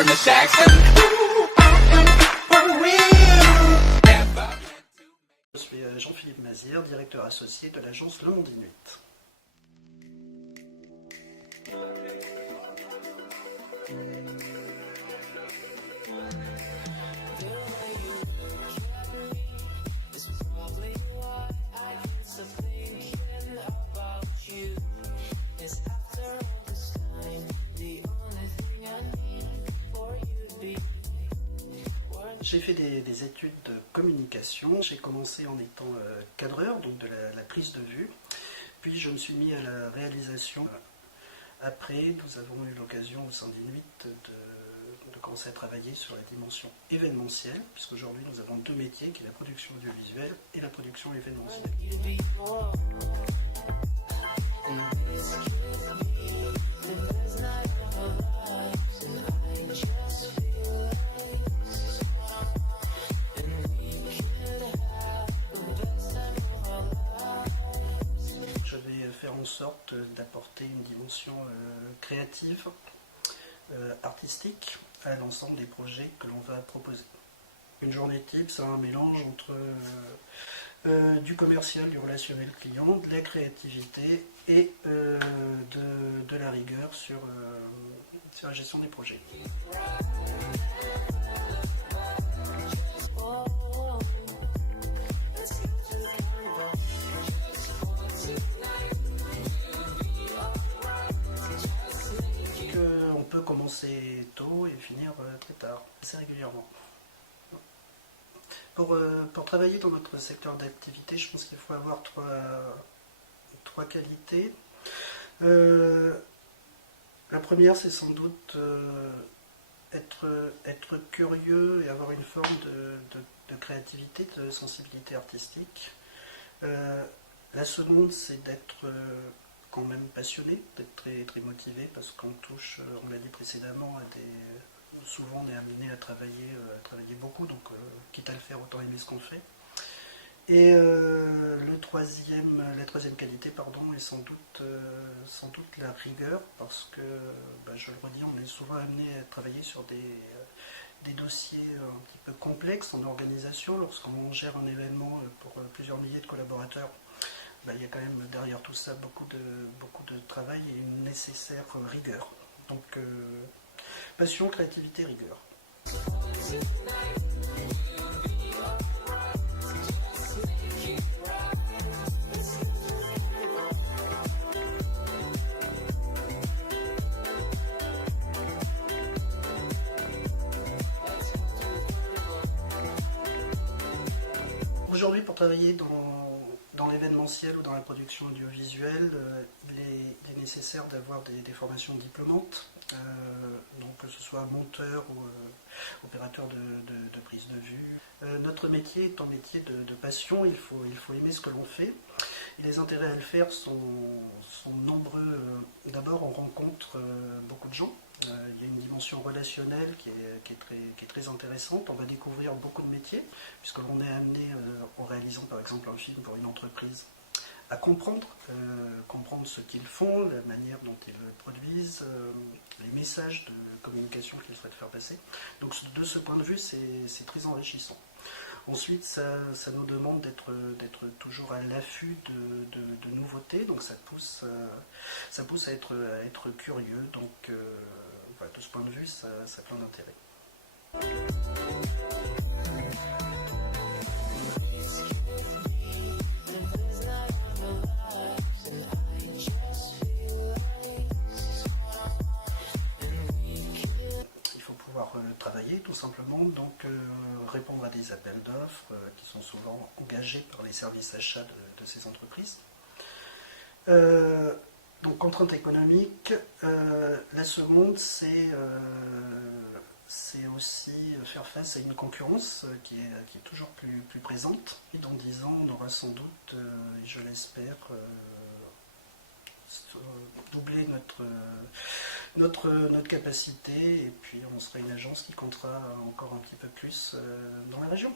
Catherine or Jackson. Je suis Jean-Philippe Mazir, directeur associé de l'agence Le Monde Inuit. J'ai fait des études de communication. J'ai commencé en étant cadreur, donc de la prise de vue. Puis je me suis mis à la réalisation. Après, nous avons eu l'occasion au sein d'Inuit de commencer à travailler sur la dimension événementielle, puisqu'aujourd'hui nous avons deux métiers, qui est la production audiovisuelle et la production événementielle. Faire en sorte d'apporter une dimension créative, artistique à l'ensemble des projets que l'on va proposer. Une journée type, c'est un mélange entre du commercial, du relationnel client, de la créativité et de la rigueur sur la gestion des projets. On peut commencer tôt et finir très tard, assez régulièrement. Pour travailler dans notre secteur d'activité, je pense qu'il faut avoir trois qualités. La première, c'est sans doute être curieux et avoir une forme de créativité, de sensibilité artistique. La seconde, c'est d'être quand même passionné, d'être très, très motivé, parce qu'on touche, on l'a dit précédemment, souvent on est amené à travailler beaucoup, donc quitte à le faire, autant aimer ce qu'on fait. Et la troisième qualité, est sans doute la rigueur, parce que, je le redis, on est souvent amené à travailler sur des dossiers un petit peu complexes en organisation. Lorsqu'on gère un événement pour plusieurs milliers de collaborateurs, il y a quand même derrière tout ça beaucoup de travail et une nécessaire rigueur. Donc passion, créativité, rigueur. Aujourd'hui, pour travailler dans l'événementiel ou dans la production audiovisuelle, il est nécessaire d'avoir des formations diplômantes, donc que ce soit monteur ou opérateur de prise de vue. Notre métier est un métier de passion, il faut aimer ce que l'on fait. Et les intérêts à le faire sont nombreux. D'abord, on rencontre beaucoup de gens. Il y a une dimension relationnelle qui est très intéressante. On va découvrir beaucoup de métiers, puisque l'on est amené, en réalisant par exemple un film pour une entreprise, à comprendre ce qu'ils font, la manière dont ils le produisent, les messages de communication qu'ils souhaitent faire passer. Donc de ce point de vue, c'est très enrichissant. Ensuite, ça nous demande d'être toujours à l'affût de nouveautés, donc ça pousse à être curieux. Donc, de ce point de vue, ça a plein d'intérêt. Il faut pouvoir travailler tout simplement, donc répondre à des appels d'offres qui sont souvent engagés par les services achats de ces entreprises. Donc contrainte économique, la seconde c'est aussi faire face à une concurrence qui est toujours plus présente. Et dans 10 ans, on aura sans doute, je l'espère, doubler notre capacité, et puis on sera une agence qui comptera encore un petit peu plus dans la région.